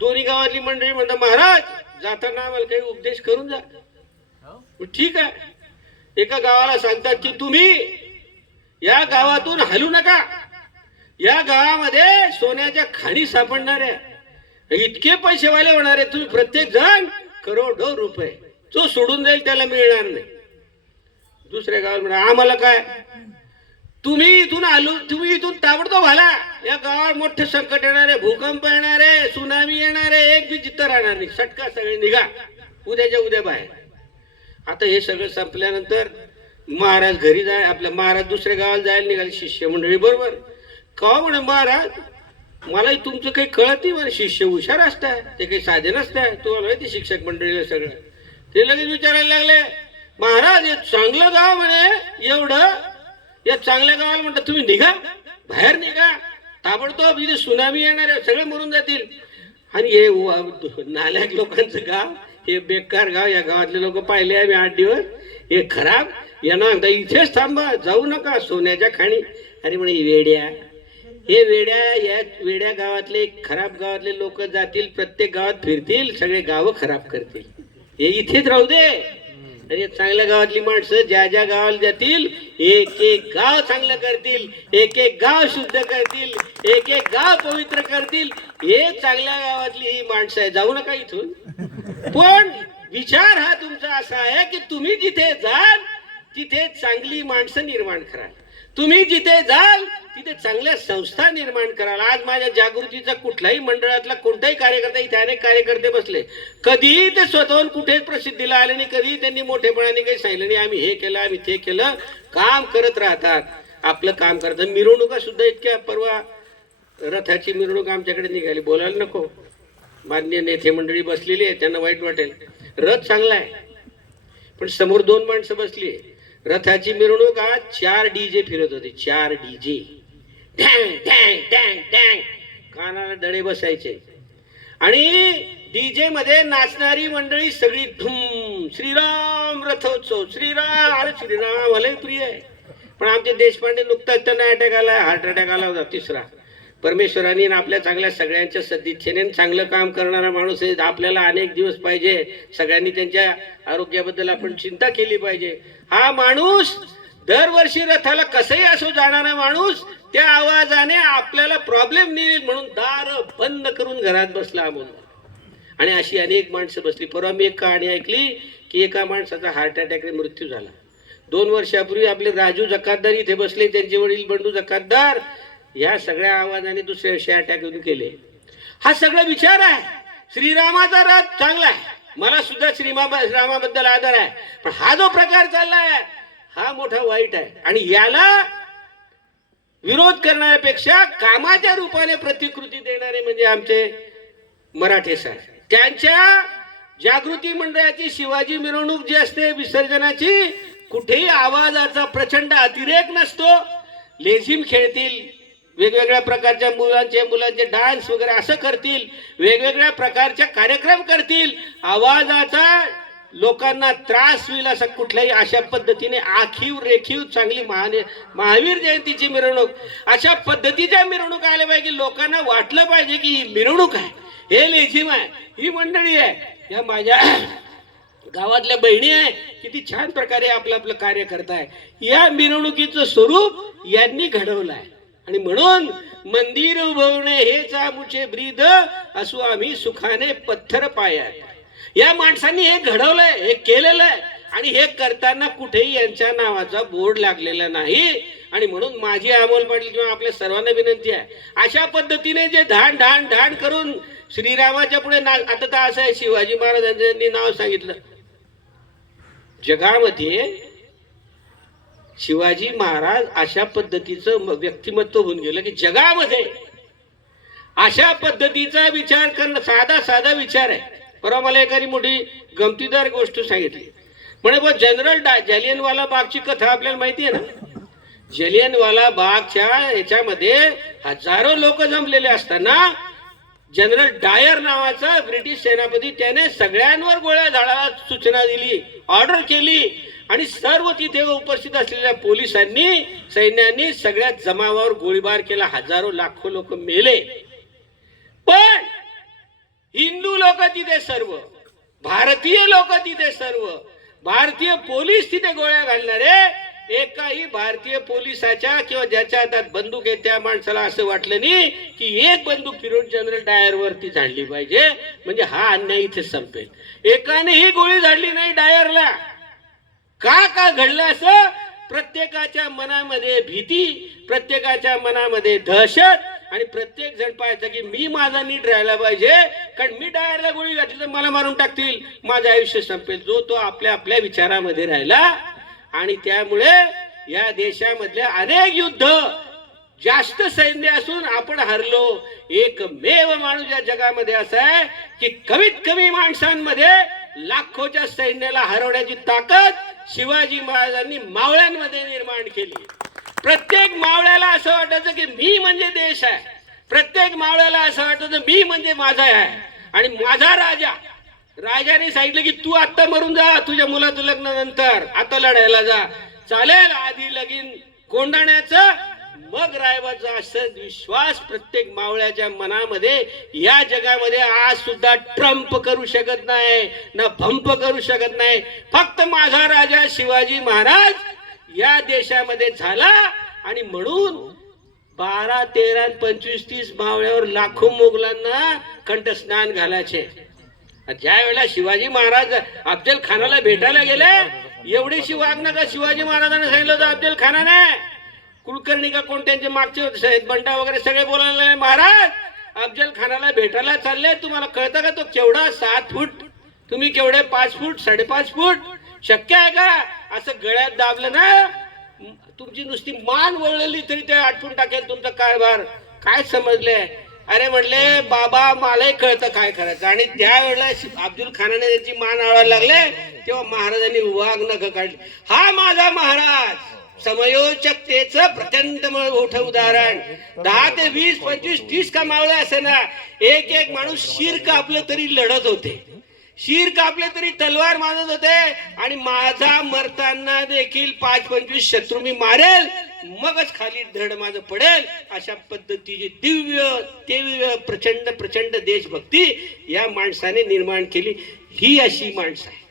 दोन्ही गावातली मंडळी म्हणतात महाराज जाताना आम्हाला काही उपदेश करून जा. ठीक आहे. एका गावाला सांगतात की तुम्ही या गावातून हलू नका, या गावामध्ये सोन्याच्या खाणी सापडणार आहे, इतके पैसेवाले होणार आहे तुम्ही, प्रत्येक जण करोडो रुपये, जो सोडून जाईल त्याला मिळणार नाही. दुसऱ्या गावाला म्हणा आम्हाला काय, तुम्ही इथून आलो, तुम्ही इथून ताबडतोब आला, या गावात मोठे संकट येणार आहे, भूकंप येणार आहे, सुनामी येणार आहे, एक बी जिथं राहणार नाही, सटका सगळे निघा उद्याच्या उद्या बाहेर. आता हे सगळं संपल्यानंतर महाराज घरी जाय, आपल्या महाराज दुसऱ्या गावाला जायला निघाले शिष्य मंडळी बरोबर. का म्हणे महाराज मलाही तुमचं काही कळत नाही म्हणे, शिष्य हुशार असताय, ते काही साधे नसताय, तुम्हाला माहिती शिक्षक मंडळीला सगळं. ते लगेच विचारायला लागले महाराज हे चांगलं गाव म्हणे, एवढं या चांगल्या गावाला म्हणतात तुम्ही निघा, बाहेर निघा, ताबडतोब इथे सुनामी येणार आहे, सगळे मरून जातील. आणि हे नालायक लोकांचं गाव, हे बेकार गाव, या गावातले लोक पाहिले आम्ही 8 दिवस, हे खराब, यांना इथेच थांबा, जाऊ नका सोन्याच्या खाणी. अरे म्हणे वेड्या, हे वेड्या, या वेड्या गावातले खराब गावातले लोक जातील, प्रत्येक गावात फिरतील, सगळे गाव खराब करतील, हे इथेच राहू दे. आणि चांगल्या गावातली माणसं ज्या ज्या गावाला जातील, एक एक गाव चांगलं करतील, एक एक गाव शुद्ध करतील, एक एक गाव पवित्र करतील. हे चांगल्या गावातली ही माणसं आहे, जाऊ नका इथून. पण विचार हा तुमचा असा आहे की तुम्ही जिथे जाल तिथे चांगली माणसं निर्माण कराल, तुम्ही जिथे जाल तिथे चांगल्या संस्था निर्माण कराल. आज माझ्या जागृतीचा कुठल्याही मंडळातला कोणताही कार्यकर्ता, इथे अनेक कार्यकर्ते बसले, कधीही ते स्वतःहून कुठेच प्रसिद्धीला आले नाही, कधीही त्यांनी मोठेपणाने काही सांगितलं नाही आम्ही हे केलं आम्ही ते केलं. काम करत राहतात, आपलं काम करतात. मिरवणुका सुद्धा इतक्या, परवा रथाची मिरवणूक आमच्याकडे निघाली, बोलायला नको, मान्य नेते मंडळी बसलेली आहे, त्यांना वाईट वाटेल. रथ चांगला आहे पण समोर 2 माणसं बसली. रथाची मिरवणूक आज 4 DJ फिरत होते, 4 DJ, डँग डँग डँग डँग, कानाला डळे बसायचे. आणि डीजे मध्ये नाचणारी मंडळी सगळी धूम, श्रीराम रथोत्सव, श्रीराम, अरे श्रीराम मला प्रिय आहे. पण आमचे देशपांडे नुकताच त्यांना अटॅक आला, हार्ट अटॅक आला होता 3रा. परमेश्वराने आपल्या चांगल्या सगळ्यांच्या सदिच्छेने चांगलं काम करणारा माणूस आहे. आपल्याला अनेक दिवस पाहिजे, सगळ्यांनी त्यांच्या आरोग्याबद्दल आपण चिंता केली पाहिजे. हा माणूस दरवर्षी रथाला कसंही असो जाणारा माणूस त्या आवाजाने आपल्याला प्रॉब्लेम नाही म्हणून दार बंद करून घरात बसला म्हणून. आणि अशी अनेक माणसं बसली. परवा मी एक कहाणी ऐकली की एका माणसाचा हार्ट अटॅकने मृत्यू झाला. 2 वर्षापूर्वी आपले राजू जकातदार इथे बसले, त्यांचे वडील बंडू जकातदार या सगळ्या आवाजाने दुसऱ्या दिवशी अटॅक येऊन केले. हा सगळा विचार आहे. श्रीरामाचा रथ चांगला आहे, मला सुद्धा श्रीरामाबद्दल आदर आहे, पण हा जो प्रकार चाललाय हा मोठा वाईट आहे. आणि याला विरोध करण्यापेक्षा कामाच्या रूपाने प्रतिकृती देणारे म्हणजे आमचे मराठे साहेब. त्यांच्या जागृती मंडळाची शिवाजी मिरवणूक जी असते विसर्जनाची, कुठेही आवाजाचा प्रचंड अतिरेक नसतो. लेझिम खेळतील, वेगवेगळ्या प्रकारच्या मुलांचे डान्स वगैरे असं करतील, वेगवेगळ्या प्रकारच्या कार्यक्रम करतील. आवाजाचा लोकांना त्रास होईल असं कुठल्याही अशा पद्धतीने आखीव रेखीव चांगली महावीर जयंतीची मिरवणूक अशा पद्धतीच्या मिरवणूक आल्या पाहिजे. लोकांना वाटलं पाहिजे की ही मिरवणूक आहे, हे लेझिम आहे, ही मंडळी आहे, या माझ्या गावातल्या बहिणी आहे, किती छान प्रकारे आपलं कार्य करताय. या मिरवणुकीचं स्वरूप यांनी घडवलं आहे. आणि म्हणून मंदिर उभवणे हेच आमुचे ब्रीद, असू आम्ही सुखाने पत्थर पायात. या माणसांनी हे घडवलंय, हे केलेलं आहे. आणि हे करताना कुठेही यांच्या नावाचा बोर्ड लागलेला नाही. आणि म्हणून माझी अमोल पाटील किंवा आपल्या सर्वांना विनंती आहे, अशा पद्धतीने जे ढाण ढाण ढाण करून श्रीरामाच्या पुढे आता तर असं आहे, शिवाजी महाराजांनी नाव सांगितलं. जगामध्ये शिवाजी महाराज अशा पद्धतीचं व्यक्तिमत्व होऊन गेलं की जगामध्ये अशा पद्धतीचा विचार करणं साधा विचार आहे. परवा मला एखादी मोठी गमतीदार गोष्ट सांगितली. म्हणे जनरल जालियनवाला बागची कथा आपल्याला माहिती आहे ना. जालियनवाला बागच्या याच्यामध्ये हजारो लोक जमलेले असताना जनरल डायर नावाचा ब्रिटिश सेनापती त्याने सगळ्यांवर गोळ्या झाडायला सूचना दिली, ऑर्डर केली. आणि सर्व तिथे उपस्थित असलेल्या पोलिसांनी सैन्याने सगळ्या जमावावर गोळीबार केला. हजारो लाखो लोक मेले. पण हिंदू लोक तिथे सर्व, भारतीय लोक तिथे सर्व, भारतीय पोलीस तिथे गोळ्या घालणारे एकाही भारतीय पोलिसाच्या किंवा ज्याच्या हातात बंदूक आहे त्या माणसाला असं वाटलं नाही की एक बंदूक फिरून जनरल डायर वरती झाडली पाहिजे म्हणजे हा अन्याय इथे संपेल. एकानेही गोळी झाडली नाही डायरला. का घडलं असं? प्रत्येकाच्या मनामध्ये भीती, प्रत्येकाच्या मनामध्ये दहशत, आणि प्रत्येक जण पाहायचं की मी माझा नीट राहायला पाहिजे, कारण मी डायरला गोळी घातली तर मला मारून टाकतील, माझं आयुष्य संपेल. जो तो आपल्या आपल्या विचारामध्ये राहिला. आणि त्यामुळे या देशामधल्या अनेक युद्ध जास्त सैन्य असून आपण हरलो. एकमेव माणूस या जगामध्ये असा आहे की कमीत कमी माणसांमध्ये लाखोच्या सैन्याला हरवण्याची ताकद शिवाजी महाराजांनी मावळ्यांमध्ये निर्माण केली. प्रत्येक मावळ्याला असं वाटायचं की मी म्हणजे देश आहे. प्रत्येक मावळ्याला असं वाटायचं मी म्हणजे माझा आहे आणि माझा राजा. राजाने सांगितलं की तू आता मरून जा, तुझ्या मुलाचं लग्न नंतर, आता लढायला जा. चालेल, आधी लगीन कोंडाण्याचं मग रायबाचा. असं विश्वास प्रत्येक मावळ्याच्या मनामध्ये या जगामध्ये आज सुद्धा ट्रम्प करू शकत नाही, ना भंप करू शकत नाही. फक्त माझा राजा शिवाजी महाराज या देशामध्ये झाला. आणि म्हणून 12, 13, 25, 30 मावळ्यावर लाखो मोगलांना कंठस्नान घालायचे. ज्या वेळेला शिवाजी महाराज अफजल खानाला भेटायला गेले, एवढीशी वागणं का शिवाजी महाराजांना सांगितलं होतं अफजल खानाने. कुलकर्णी का कोण त्यांचे मागचे बंडा वगैरे सगळे बोलायला, महाराज अफजल खानाला भेटायला चालले, तुम्हाला कळतं का तो केवढा 7 फूट, तुम्ही केवढे 5 फूट 5.5 फूट, शक्य आहे का? असं गळ्यात दाबलं ना तुमची नुसती मान वळलेली तरी ते आटपून टाकेल तुमचा कारभार. काय समजले? अरे म्हणले बाबा मलाही कळतं काय करायचं. आणि त्यावेळेला अफजल खानाने त्याची मान आळायला लागले तेव्हा महाराजांनी वाघ नख काढली. हा माझा महाराज, समयोचकतेचं प्रचंड मोठं उदाहरण. 10 ते 20, 25, 30 कमावले असे ना, एक एक माणूस शिर कापले तरी लढत होते, शिर कापले तरी तलवार मारत होते. आणि माझा मरताना देखील 5-25 शत्रू मी मारेल, मगच खाली धड माझं पडेल, अशा पद्धतीची दिव्य प्रचंड प्रचंड देशभक्ती या माणसाने निर्माण केली. ही अशी माणसं आहे.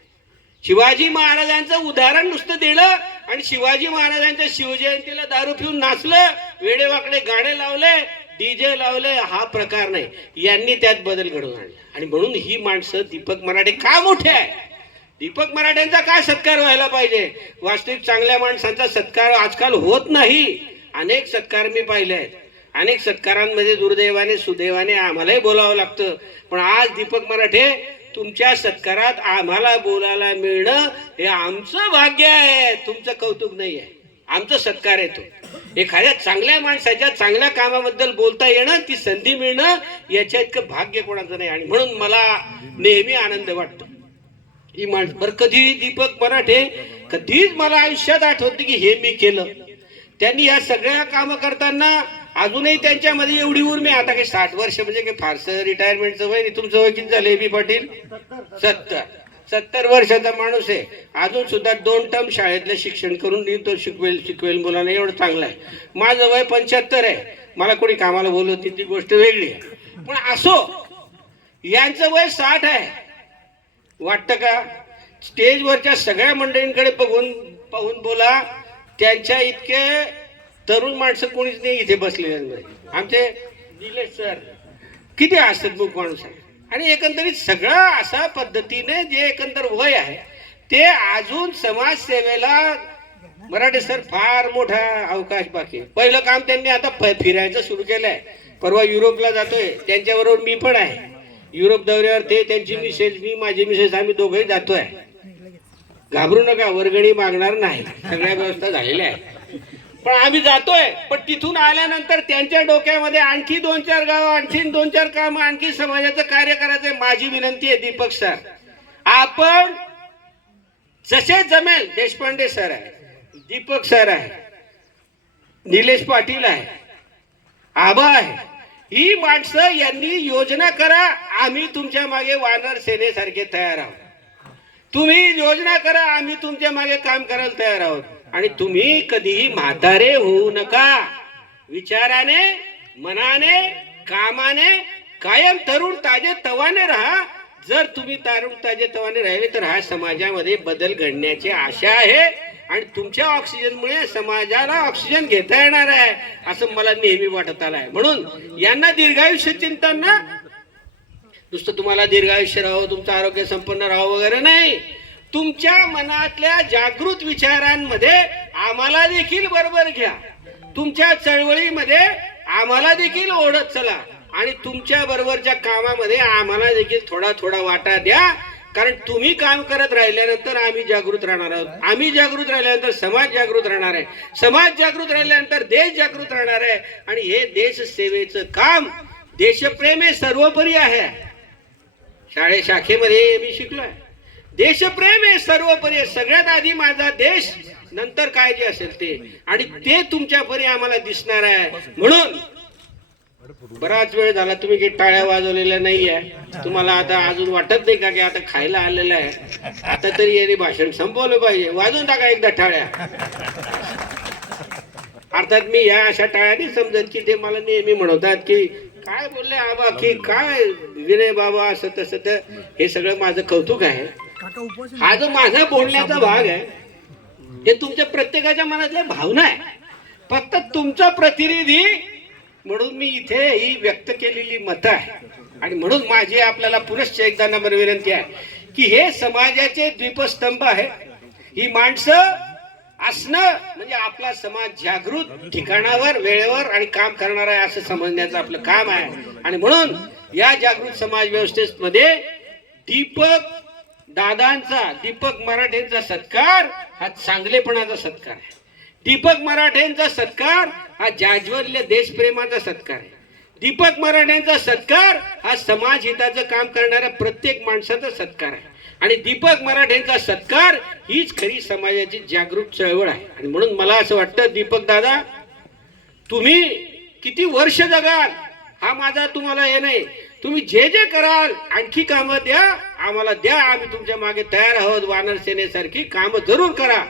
शिवाजी महाराजांचं उदाहरण नुसतं दिलं आणि शिवाजी महाराजांच्या शिवजयंतीला दारू पिऊन नाचलं, वेडेवाकडे गाणे लावले, डीजे लावले, हा प्रकार नाही. यांनी त्यात बदल घडवून आणला. आणि म्हणून ही माणसं दीपक मराठे का मोठे आहे, दीपक मराठ्यांचा काय सत्कार व्हायला पाहिजे. वास्तविक चांगल्या माणसांचा सत्कार आजकाल होत नाही. अनेक सत्कार मी पाहिले आहेत, अनेक सत्कारांमध्ये दुर्दैवाने सुदैवाने आम्हालाही बोलावं लागतं. पण आज दीपक मराठे, तुमच्या सत्कारात आम्हाला बोलायला मिळणं हे आमचं भाग्य आहे, तुमचं कौतुक नाही आहे, आमचं सत्कार आहे. तो एखाद्या चांगल्या माणसाच्या चांगल्या कामाबद्दल बोलता येणं, ती संधी मिळणं, याच्या इतकं भाग्य कोणाचं नाही. आणि म्हणून मला नेहमी आनंद वाटतो ही माणसं. बरं, कधी दीपक मराठे कधीच मला आयुष्यात आठवते की हे मी केलं. त्यांनी या सगळ्या कामं करताना अजूनही त्यांच्यामध्ये एवढी उर्मी. आता काही 60 वर्ष म्हणजे काही फारसं रिटायरमेंटचं वय नाही. तुमचं वय किती झालं ए बी पाटील? 70 वर्षाचा माणूस आहे. अजून सुद्धा 2 टर्म शाळेतलं शिक्षण करून तो शिकवेल मुलांना, एवढं चांगलं आहे. माझं वय 75 आहे. मला कोणी कामाला बोलवत ती गोष्ट वेगळी आहे. पण असो, यांचं वय 60 आहे. वाटतं का? स्टेजवरच्या सगळ्या मंडळींकडे पाहून बोला, त्यांच्या इतके तरुण माणसं कोणीच नाही इथे बसलेले. आमचे निलेश सर किती हसतमुख माणूस आहे. आणि एकंदरीत सगळं अशा पद्धतीने जे एकंदर वय आहे ते अजून समाजसेवेला मराठे सर फार मोठा अवकाश बाकी. पहिलं काम त्यांनी आता फिरायचं सुरू केलंय. परवा युरोपला जातोय, त्यांच्याबरोबर मी पण आहे. युरोप दौऱ्यावर ते, त्यांची मिसेस, मी, माझी मिसेस, आम्ही दोघंही जातोय. घाबरू नका, वर्गणी मागणार नाही, सगळ्या व्यवस्था झालेल्या आहे. पण आम्ही जातोय. पण तिथून आल्यानंतर त्यांच्या डोक्यामध्ये आणखी 2-4 गाव, आणखी 2-4 काम, आणखी समाजाचं कार्य करायचंय. माझी विनंती आहे दीपक सर, आपण जसे जमेल, देशपांडे सर आहे, दीपक सर आहे, निलेश पाटील आहे, आबा आहे, ही माणसं यांनी योजना करा. आम्ही तुमच्या मागे वानर सेनेसारखे तयार आहोत. तुम्ही योजना करा, आम्ही तुमच्या मागे काम करायला तयार आहोत. आणि तुम्ही कधीही म्हातारे होऊ नका. विचाराने, मनाने, कामाने कायम तरुण ताजे तवाने राहा. जर तुम्ही तरुण ताजे तवाने राहिले तर हा समाजामध्ये बदल घडण्याची आशा आहे. आणि तुमच्या ऑक्सिजनमुळे समाजाला ऑक्सिजन घेता येणार आहे, असं मला नेहमी वाटत आलं आहे. म्हणून यांना दीर्घायुष्य चिंतन ना, नुसतं तुम्हाला दीर्घायुष्य राहावं, तुमचं आरोग्य संपन्न राहावं वगैरे नाही. तुमच्या मनातल्या जागृत विचारांमध्ये आम्हाला देखील बरोबर घ्या. तुमच्या चळवळीमध्ये आम्हाला देखील ओढत चला. आणि तुमच्या बरोबरच्या कामामध्ये आम्हाला देखील थोडा थोडा वाटा द्या. कारण तुम्ही काम करत राहिल्यानंतर आम्ही जागृत राहणार आहोत. आम्ही जागृत राहिल्यानंतर समाज जागृत राहणार आहे. समाज जागृत राहिल्यानंतर देश जागृत राहणार आहे. आणि हे देश सेवेचं काम, देशप्रेम हे सर्वोपरी आहे. शाखेमध्ये मी शिकलोय, देशप्रेम हे सर्वोपरी आहे. सगळ्यात आधी माझा देश, नंतर काय जे असेल ते. आणि ते तुमच्या परी आम्हाला दिसणार आहे. म्हणून बराच वेळ झाला तुम्ही काही टाळ्या वाजवलेल्या नाही आहे. तुम्हाला आता अजून वाटत नाही का की आता खायला आलेलं आहे, आता तरी यांनी भाषण संपवलं पाहिजे, वाजवून टाका एकदा टाळ्या. अर्थात मी या अशा टाळ्याने समजत की ते मला नेहमी म्हणतात की काय बोलले आबा, की काय विनय बाबा, असं तसं. तर हे सगळं माझं कौतुक आहे. हा जो माझा बोलण्याचा भाग आहे हे तुमच्या प्रत्येकाच्या मनातल्या भावना आहे. फक्त तुमचा प्रतिनिधी म्हणून मी इथे ही व्यक्त केलेली मतं आहे. आणि म्हणून माझी आपल्याला पुनश्च एकदा नम्र विनंती आहे की हे समाजाचे दीपस्तंभ आहे. ही माणसं असणं म्हणजे आपला समाज जागृत, ठिकाणावर, वेळेवर आणि काम करणार आहे असं समजण्याचं आपलं काम आहे. आणि म्हणून या जागृत समाज व्यवस्थेमध्ये दीपक दादांचा, दीपक मराठेंचा सत्कार हा चांगलेपणाचा सत्कार आहे. दीपक मराठेंचा सत्कार हा जाज्वल्य देशप्रेमाचा सत्कार आहे. दीपक मराठेंचा सत्कार हा समाज हिताचं काम करणाऱ्या प्रत्येक माणसाचा सत्कार आहे आणि दीपक मराठेंचा सत्कार हीच खरी समाजाची जागृत चळवळ आहे. आणि म्हणून मला असं वाटतं दीपक दादा, तुम्ही किती वर्ष जगाल हा माझा तुम्हाला हे नाही, तुम्ही जे जे कराल आणखी कामं द्या, आम्हाला द्या, आम्ही तुमच्या मागे तयार आहोत. वानर सेनेसारखी कामं जरूर करा.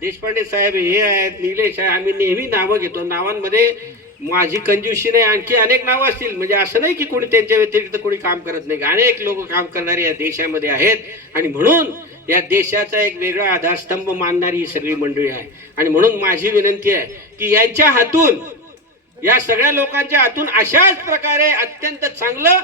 देशपांडे साहेब हे आहेत, निलेश आहे, आम्ही नेहमी नावं घेतो. नावांमध्ये माझी कंजूशी नाही, आणखी अनेक नावं असतील. म्हणजे असं नाही की कोणी त्यांच्या व्यतिरिक्त कोणी काम करत नाही. अनेक लोक काम करणारे या देशामध्ये आहेत आणि म्हणून या देशाचा एक वेगळा आधारस्तंभ मानणारी ही सगळी मंडळी आहे. आणि म्हणून माझी विनंती आहे की यांच्या हातून, या सगळ्या लोकांच्या हातून अशाच प्रकारे अत्यंत चांगलं,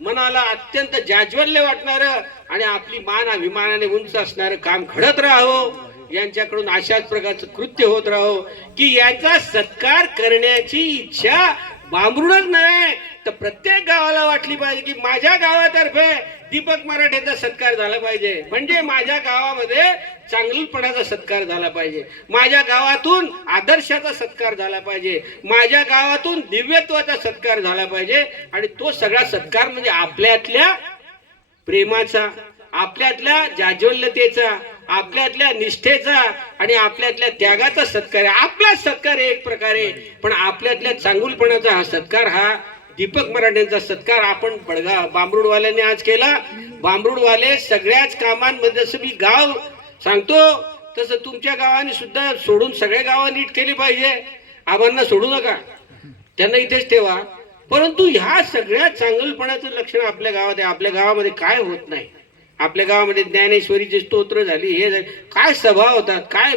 मनाला अत्यंत जाज्वल्य वाटणारं आणि आपली मान अभिमानाने उंच असणारं काम घडत राहावं. यांच्याकडून अशाच प्रकारचं कृत्य होत राहो की यांचा सत्कार करण्याची इच्छा बांबरूनच नाही तर प्रत्येक गावाला वाटली पाहिजे की माझ्या गावातर्फे दीपक मराठेचा सत्कार झाला पाहिजे. म्हणजे माझ्या गावामध्ये चांगलपणाचा सत्कार झाला पाहिजे, माझ्या गावातून आदर्शाचा सत्कार झाला पाहिजे, माझ्या गावातून दिव्यत्वाचा सत्कार झाला पाहिजे. आणि तो सगळा सत्कार म्हणजे आपल्यातल्या प्रेमाचा, आपल्यातल्या जाज्वल्यतेचा, आपल्यातल्या निष्ठेचा आणि आपल्यातल्या त्यागाचा सत्कार आहे. आपला सत्कार आहे एक प्रकारे, पण आपल्यातल्या चांगुलपणाचा हा सत्कार, हा दीपक मराठेंचा सत्कार आपण बांबरूडवाल्यांनी आज केला. बांबरूडवाले सगळ्याच कामांमध्ये, जसं मी गाव सांगतो तसं तुमच्या गावाने सुद्धा सोडून सगळे गावं नीट केली पाहिजे. आबांना सोडू नका, त्यांना इथेच ठेवा. परंतु ह्या सगळ्या चांगलपणाचं लक्षण आपल्या गावात आहे. आपल्या गावामध्ये काय होत नाही, आपल्या गावामध्ये ज्ञानेश्वरीची स्तोत्र झाली, हे झाली, काय सभा होतात, काय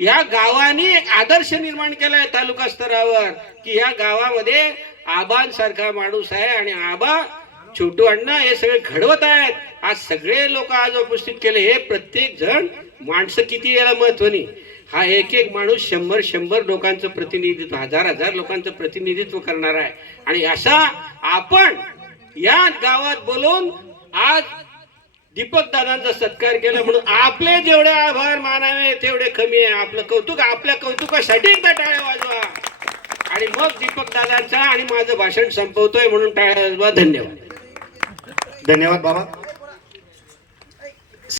या गावाने एक आदर्श निर्माण केलाय तालुका स्तरावर की या गावामध्ये आबांसारखा माणूस आहे आणि आबा छोटू अण्णा हे सगळे घडवत आहेत. आज सगळे लोक आज उपस्थित केले. हे प्रत्येक जण माणसं किती याला महत्वानी, हा एक एक माणूस 100 लोकांचं प्रतिनिधित्व, 1000 लोकांचं प्रतिनिधित्व करणार आहे. आणि असा आपण या गावात बोलून आज दीपक दादांचा सत्कार केला म्हणून आपले जेवढे आभार मानावे तेवढे कमी आहे. आपलं कौतुक, आपल्या कौतुकासाठी एकदा टाळ्या वाजवा आणि मग दीपक दादांचा आणि माझं भाषण संपवतोय म्हणून टाळ्या वाजवा. धन्यवाद. धन्यवाद बाबा.